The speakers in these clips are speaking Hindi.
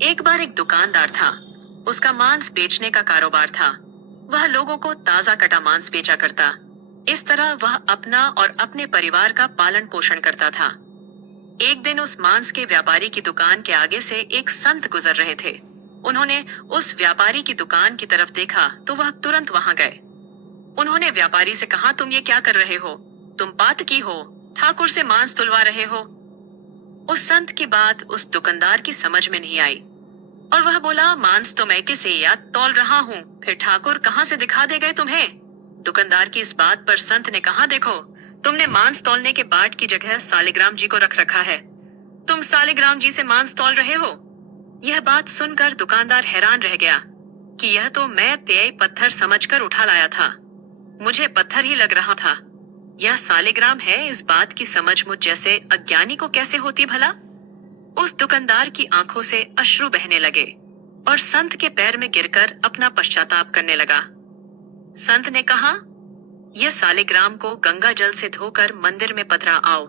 एक बार एक दुकानदार था। उसका मांस बेचने का कारोबार था। वह लोगों को ताजा कटा मांस बेचा करता। इस तरह वह अपना और अपने परिवार का पालन पोषण करता था। एक दिन उस मांस के व्यापारी की दुकान के आगे से एक संत गुजर रहे थे। उन्होंने उस व्यापारी की दुकान की तरफ देखा तो वह तुरंत वहां गए। उन्होंने व्यापारी से कहा, तुम ये क्या कर रहे हो? तुम पातकी हो, ठाकुर से मांस तुलवा रहे हो। उस संत की बात उस दुकानदार की समझ में नहीं आई और वह बोला, मांस तो मैं किसे या तौल रहा हूँ, फिर ठाकुर कहाँ से दिखा दे गए तुम्हें? दुकानदार की इस बात पर संत ने कहा, देखो, तुमने मांस तौलने के बाट की जगह सालिग्राम जी को रख रखा है। तुम सालिग्राम जी से मांस तौल रहे हो। यह बात सुनकर दुकानदार हैरान रह गया कि यह तो मैं तेय पत्थर समझकर उठा लाया था। मुझे पत्थर ही लग रहा था। यह सालिग्राम है, इस बात की समझ मुझ जैसे अज्ञानी को कैसे होती भला? उस दुकानदार की आंखों से अश्रु बहने लगे और संत के पैर में गिरकर अपना पश्चाताप करने लगा। संत ने कहा, यह सालिग्राम को गंगा जल से धोकर मंदिर में पधरा आओ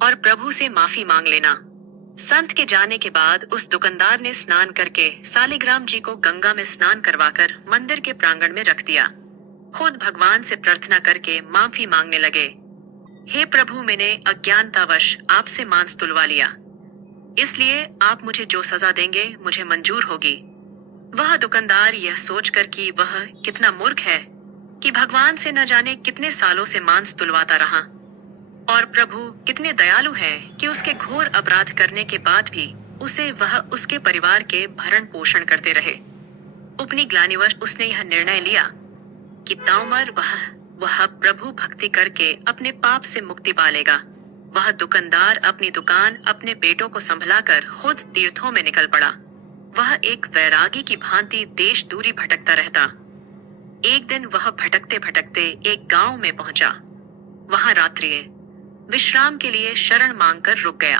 और प्रभु से माफी मांग लेना। संत के जाने के बाद उस दुकानदार ने स्नान करके सालिग्राम जी को गंगा में स्नान करवाकर मंदिर के प्रांगण में रख दिया। खुद भगवान से प्रार्थना करके माफी मांगने लगे, हे प्रभु, मैंने अज्ञानतावश आपसे मांस तुलवा लिया, इसलिए आप मुझे जो सजा देंगे मुझे मंजूर होगी। वह दुकानदार यह सोचकर कि वह कितना मूर्ख है कि भगवान से न जाने कितने सालों से मांस तुलवाता रहा और प्रभु कितने दयालु हैं कि उसके घोर अपराध करने के बाद भी उसे वह उसके परिवार के भरण पोषण करते रहे। अपनी ग्लानिवश उसने यह निर्णय लिया कि ताउमर वह प्रभु भक्ति करके अपने पाप से मुक्ति पालेगा। वह दुकानदार अपनी दुकान अपने बेटों को संभलाकर खुद तीर्थों में निकल पड़ा। वह एक वैरागी की भांति देश दूरी भटकता रहता। एक दिन वह भटकते भटकते एक गांव में पहुंचा। वहां रात्रि विश्राम के लिए शरण मांगकर रुक गया।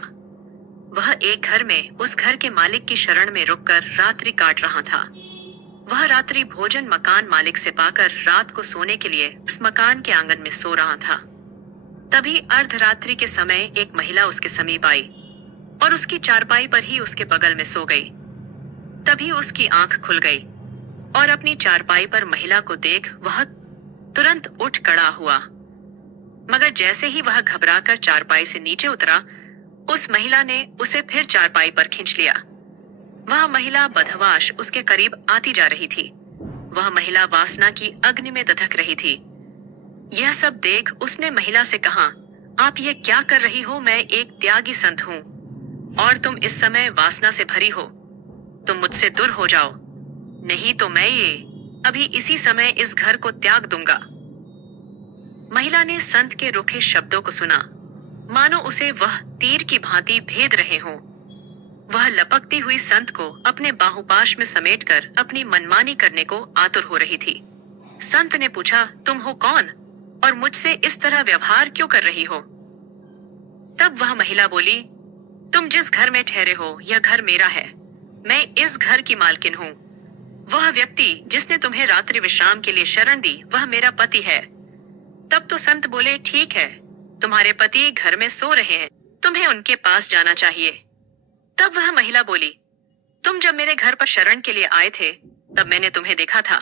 वह एक घर में उस घर के मालिक की शरण में रुककर रात्रि काट रहा था। वह रात्रि भोजन मकान मालिक से पाकर रात को सोने के लिए उस मकान के आंगन में सो रहा था। तभी अर्धरात्रि के समय एक महिला उसके समीप आई और उसकी चारपाई पर ही उसके बगल में सो गई। तभी उसकी आंख खुल गई और अपनी चारपाई पर महिला को देख वह तुरंत उठ खड़ा हुआ। मगर जैसे ही वह घबराकर चारपाई से नीचे उतरा, उस महिला ने उसे फिर चारपाई पर खींच लिया। वह महिला बदहवास उसके करीब आती जा रही थी। वह महिला वासना की अग्नि में दधक रही थी। यह सब देख उसने महिला से कहा, आप ये क्या कर रही हो? मैं एक त्यागी संत हूँ और तुम इस समय वासना से भरी हो। तुम मुझसे दूर हो जाओ, नहीं तो मैं ये अभी इसी समय इस घर को त्याग दूंगा। महिला ने संत के रूखे शब्दों को सुना, मानो उसे वह तीर की भांति भेद रहे हों। वह लपकती हुई संत को अपने बाहुपाश में समेटकर अपनी मनमानी करने को आतुर हो रही थी। संत ने पूछा, तुम हो कौन और मुझसे इस तरह व्यवहार क्यों कर रही हो? तब वह महिला बोली, तुम जिस घर में ठहरे हो यह घर मेरा है। मैं इस घर की मालकिन हूँ। वह व्यक्ति जिसने तुम्हें रात्रि विश्राम के लिए शरण दी वह मेरा पति है। तब तो संत बोले, ठीक है, तुम्हारे पति घर में सो रहे हैं, तुम्हें उनके पास जाना चाहिए। तब वह महिला बोली, तुम जब मेरे घर पर शरण के लिए आए थे तब मैंने तुम्हें देखा था।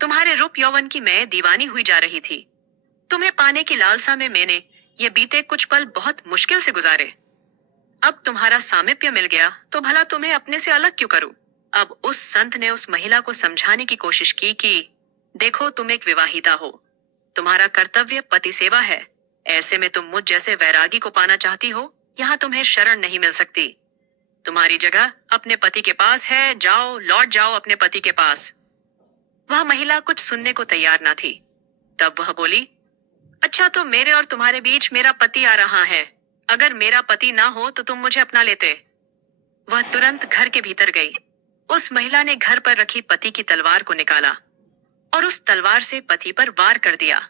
तुम्हारे रूप यौवन की मैं दीवानी हुई जा रही थी। तुम्हें पाने की लालसा में मैंने ये बीते कुछ पल बहुत मुश्किल से गुजारे। अब तुम्हारा सामीप्य मिल गया तो भला तुम्हें अपने से अलग क्यों करूं? अब उस संत ने उस महिला को समझाने की कोशिश की कि देखो, तुम एक विवाहिता हो, तुम्हारा कर्तव्य पति सेवा है। ऐसे में तुम मुझ जैसे वैरागी को पाना चाहती हो, यहाँ तुम्हें शरण नहीं मिल सकती। तुम्हारी जगह अपने पति के पास है, जाओ, लौट जाओ अपने पति के पास। वह महिला कुछ सुनने को तैयार ना थी। तब वह बोली, अच्छा, तो मेरे और तुम्हारे बीच मेरा पति आ रहा है। अगर मेरा पति ना हो तो तुम मुझे अपना लेते। वह तुरंत घर के भीतर गई। उस महिला ने घर पर रखी पति की तलवार को निकाला और उस तलवार से पति पर वार कर दिया।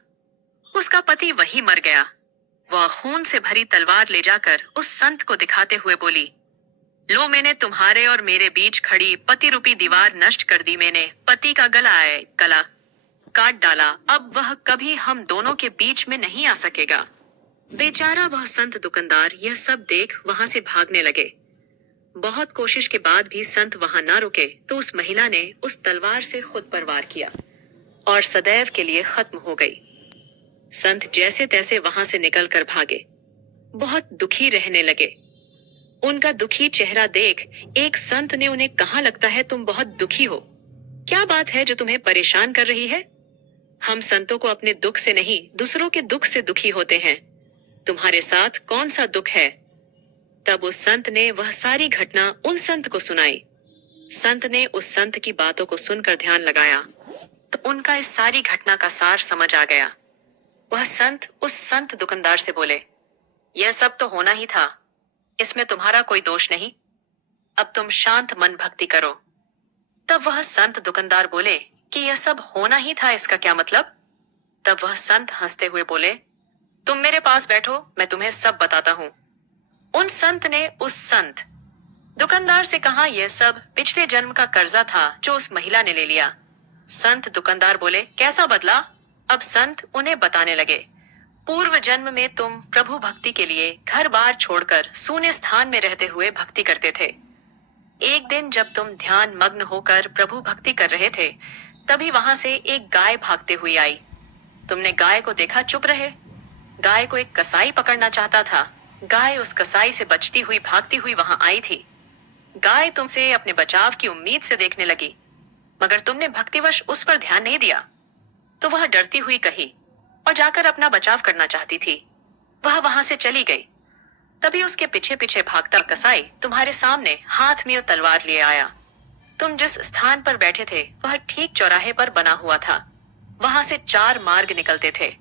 उसका पति वहीं मर गया। वह खून से भरी तलवार ले जाकर उस संत को दिखाते हुए बोली, लो, मैंने तुम्हारे और मेरे बीच खड़ी पति रूपी दीवार नष्ट कर दी। मैंने पति का गला काट डाला। अब वह कभी हम दोनों के बीच में नहीं आ सकेगा। बेचारा वह संत दुकानदार यह सब देख वहां से भागने लगे। बहुत कोशिश के बाद भी संत वहां ना रुके तो उस महिला ने उस तलवार से खुद पर वार किया और सदैव के लिए खत्म हो गई। संत जैसे तैसे वहां से निकलकर भागे, बहुत दुखी रहने लगे। उनका दुखी चेहरा देख एक संत ने उन्हें कहा, लगता है तुम बहुत दुखी हो, क्या बात है जो तुम्हें परेशान कर रही है? हम संतों को अपने दुख से नहीं, दूसरों के दुख से दुखी होते हैं। तुम्हारे साथ कौन सा दुख है? तब उस संत ने वह सारी घटना उन संत को सुनाई। संत ने उस संत की बातों को सुनकर ध्यान लगाया तो उनका इस सारी घटना का सार समझ आ गया। वह संत उस संत दुकानदार से बोले, यह सब तो होना ही था, इसमें तुम्हारा कोई दोष नहीं, अब तुम शांत मन भक्ति करो। तब वह संत दुकानदार बोले कि यह सब होना ही था, इसका क्या मतलब? तब वह संत हंसते हुए बोले, तुम मेरे पास बैठो, मैं तुम्हें सब बताता हूँ। उन संत ने उस संत दुकानदार से कहा, यह सब पिछले जन्म का कर्जा था जो उस महिला ने ले लिया। संत दुकानदार बोले, कैसा बदला? अब संत उन्हें बताने लगे, पूर्व जन्म में तुम प्रभु भक्ति के लिए घर बार छोड़कर सूने स्थान में रहते हुए भक्ति करते थे। एक दिन जब तुम ध्यान मग्न होकर प्रभु भक्ति कर रहे थे, तभी वहां से एक गाय भागते हुई आई। तुमने गाय को देखा, चुप रहे। गाय को एक कसाई पकड़ना चाहता था। गाय उस कसाई से बचती हुई भागती हुई वहां आई थी। गाय तुमसे अपने बचाव की उम्मीद से देखने लगी, मगर तुमने भक्तिवश उस पर ध्यान नहीं दिया, तो वह डरती हुई कही और जाकर अपना बचाव करना चाहती थी। वह वहां से चली गई। तभी उसके पीछे पीछे भागता कसाई तुम्हारे सामने हाथ में तलवार लिए आया। तुम जिस स्थान पर बैठे थे वह ठीक चौराहे पर बना हुआ था। वहां से 4 मार्ग निकलते थे,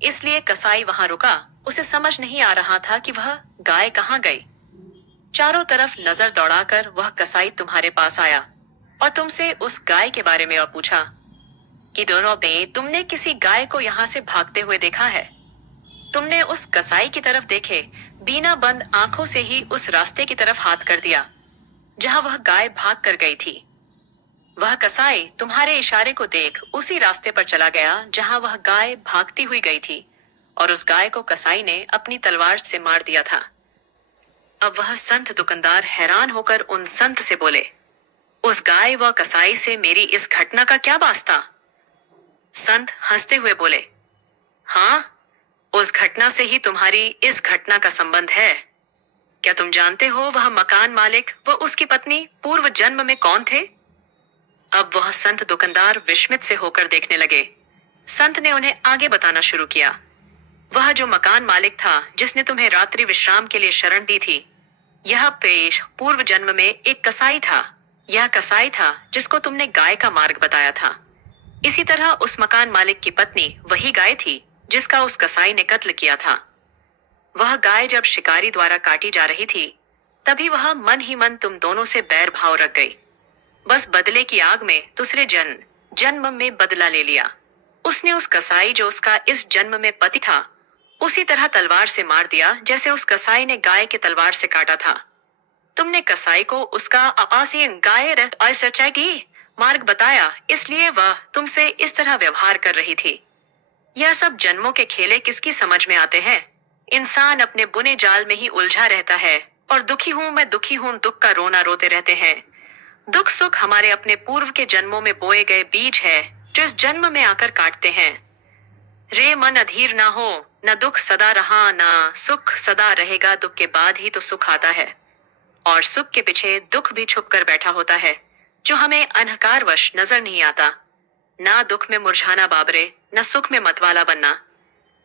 इसलिए कसाई वहां रुका। उसे समझ नहीं आ रहा था कि वह गाय कहाँ गई। चारों तरफ नजर दौड़ाकर वह कसाई तुम्हारे पास आया और तुमसे उस गाय के बारे में पूछा कि दोनों में तुमने किसी गाय को यहाँ से भागते हुए देखा है? तुमने उस कसाई की तरफ देखे बिना बंद आंखों से ही उस रास्ते की तरफ हाथ कर दिया जहां वह गाय भाग कर गई थी। वह कसाई तुम्हारे इशारे को देख उसी रास्ते पर चला गया जहां वह गाय भागती हुई गई थी और उस गाय को कसाई ने अपनी तलवार से मार दिया था। अब वह संत दुकानदार हैरान होकर उन संत से बोले, उस गाय व कसाई से मेरी इस घटना का क्या वास्ता? संत हंसते हुए बोले, हाँ, उस घटना से ही तुम्हारी इस घटना का संबंध है। क्या तुम जानते हो वह मकान मालिक व उसकी पत्नी पूर्व जन्म में कौन थे? अब वह संत दुकानदार विस्मित से होकर देखने लगे। संत ने उन्हें आगे बताना शुरू किया। वह जो मकान मालिक था जिसने तुम्हें रात्रि विश्राम के लिए शरण दी थी, यह पेश पूर्व जन्म में एक कसाई था। यह कसाई था जिसको तुमने गाय का मार्ग बताया था। इसी तरह उस मकान मालिक की पत्नी वही गाय थी जिसका उस कसाई ने कत्ल किया था। वह गाय जब शिकारी द्वारा काटी जा रही थी, तभी वह मन ही मन तुम दोनों से बैर भाव रख गई। बस बदले की आग में दूसरे जन्म में बदला ले लिया। उसने उस कसाई जो उसका इस जन्म में पति था, उसी तरह तलवार से मार दिया जैसे उस कसाई ने गाय के तलवार से काटा था। तुमने कसाई को उसका आपासी गाय सच्चाई की मार्ग बताया, इसलिए वह तुमसे इस तरह व्यवहार कर रही थी। यह सब जन्मों के खेले किसकी समझ में आते हैं? इंसान अपने बुने जाल में ही उलझा रहता है और दुखी हूं मैं दुखी हूं दुख का रोना रोते रहते हैं। दुख सुख हमारे अपने पूर्व के जन्मों में बोए गए बीज है जो इस जन्म में आकर काटते हैं। रे मन अधीर ना हो, न दुख सदा रहा ना सुख सदा रहेगा। दुख के बाद ही तो सुख आता है और सुख के पीछे दुख भी छुप कर बैठा होता है जो हमें अंधकारवश नजर नहीं आता। ना दुख में मुरझाना बाबरे, न सुख में मतवाला बनना।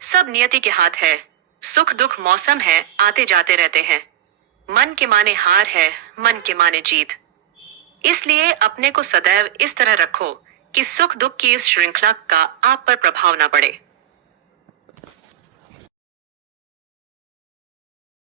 सब नियति के हाथ है। सुख दुख मौसम है, आते जाते रहते हैं। मन के माने हार है, मन के माने जीत। इसलिए अपने को सदैव इस तरह रखो कि सुख दुख की इस श्रृंखला का आप पर प्रभाव ना पड़े।